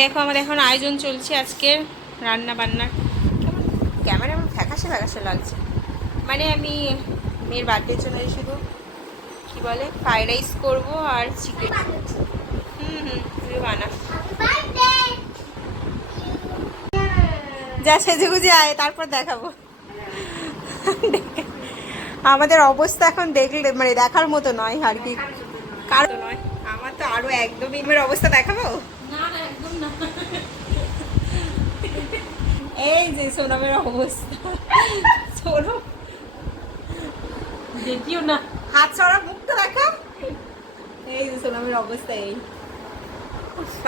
দেখো আমাদের এখন আয়োজন চলছে আজকের রান্না বান্নার। ক্যামেরা আমার ফ্যাকাশে ফ্যাকাশে লাগছে, মানে আমি মেয়ের বার্থডের জন্য শুধু কি বলে ফ্রাইড রাইস করবো আর চিকেন। তুমি বানা যা সেজেগুজে আয়, তারপর দেখাবো। আমাদের অবস্থা এখন দেখলে মানে দেখার মতো নয় আর কি, কারণ নয় আমার তো আরো একদমই অবস্থা দেখাবো। এই যে সোনামের অবস্থা, সোনম দেখিও না, হাত ছড়া মুখটা দেখা। এই যে সোনামের অবস্থা এই,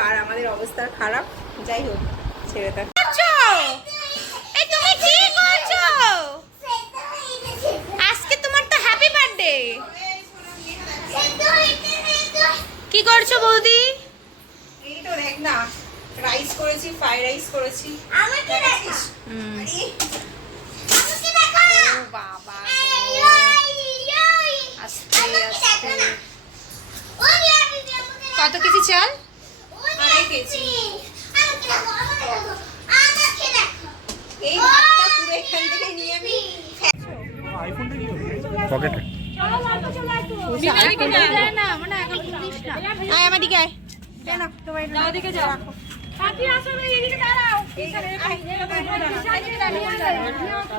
আর আমাদের অবস্থা খারাপ। যাই হোক ছেড়ে দাও। তুমি কি করছো? আজকে তোমার তো হ্যাপি বার্থডে। কি করছো বৌদি? এই তো দেখ না, রাইস করেছি, ফ্রাইড রাইস করেছি। বাবা কত কেজি চাল? 2.5 কেজি। এই ভাতটা পুরো এখান থেকে নিয়ে আমি পকেটে আমাদিকে আয়। কেন তোমার দিকে যাও। পাখি আসো, এদিকে দাঁড়াও। এখানে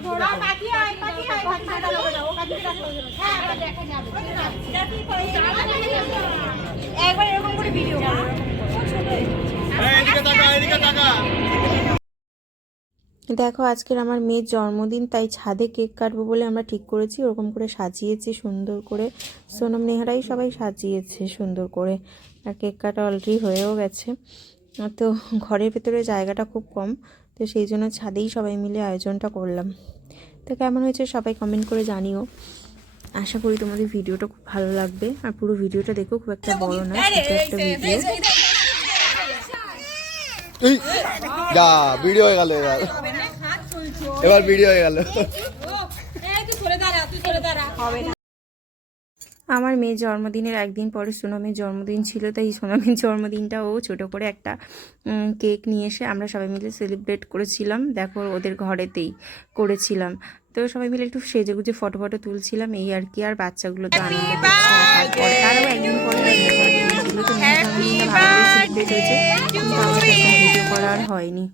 থোড়া পাখি আয়, পাখি আয়, পাখি দাঁড়াও। ও পাখি দাঁড়াও। হ্যাঁ দেখা যাবে। একবার এরকম করে ভিডিও করো। এদিকে তাকা, এদিকে তাকা। দেখো আজকের আমার মেয়ের জন্মদিন, তাই ছাদে কেক কাটবো বলে আমরা ঠিক করেছি। ওরকম করে সাজিয়েছি সুন্দর করে, সোনম নেহারাই সবাই সাজিয়েছে সুন্দর করে। আর কেক কাটা অলরেডি হয়েও গেছে। তো ঘরের ভেতরে জায়গাটা খুব কম, তো সেই জন্য ছাদেই সবাই মিলে আয়োজনটা করলাম। তো কেমন হয়েছে সবাই কমেন্ট করে জানিও। আশা করি তোমাদের ভিডিওটা খুব ভালো লাগবে। আর পুরো ভিডিওটা দেখো, খুব একটা বড় না, ছোট একটা ভিডিও। যা ভিডিও হয়ে গেল, এবার ভিডিও হয়ে গেল। আমার মেয়ের জন্মদিনের একদিন পরে সোনামের জন্মদিন ছিল, তাই সোনামের জন্মদিনটাও ছোট করে একটা কেক নিয়ে এসে আমরা সবাই মিলে সেলিব্রেট করেছিলাম। দেখো ওদের ঘরেতেই করেছিলাম। তো সবাই মিলে একটু সেজেগুজে ফটো তুলছিলাম এই আর কি। আর বাচ্চাগুলো তো আনন্দ করছে। তারপর তারও একদিন পরে জন্মদিন ছিল, তো মেয়ের জন্মদিনটা ভালোভাবে সেলিব্রেট হয়েছে, কিন্তু আমার ভিডিও করা আর হয়নি।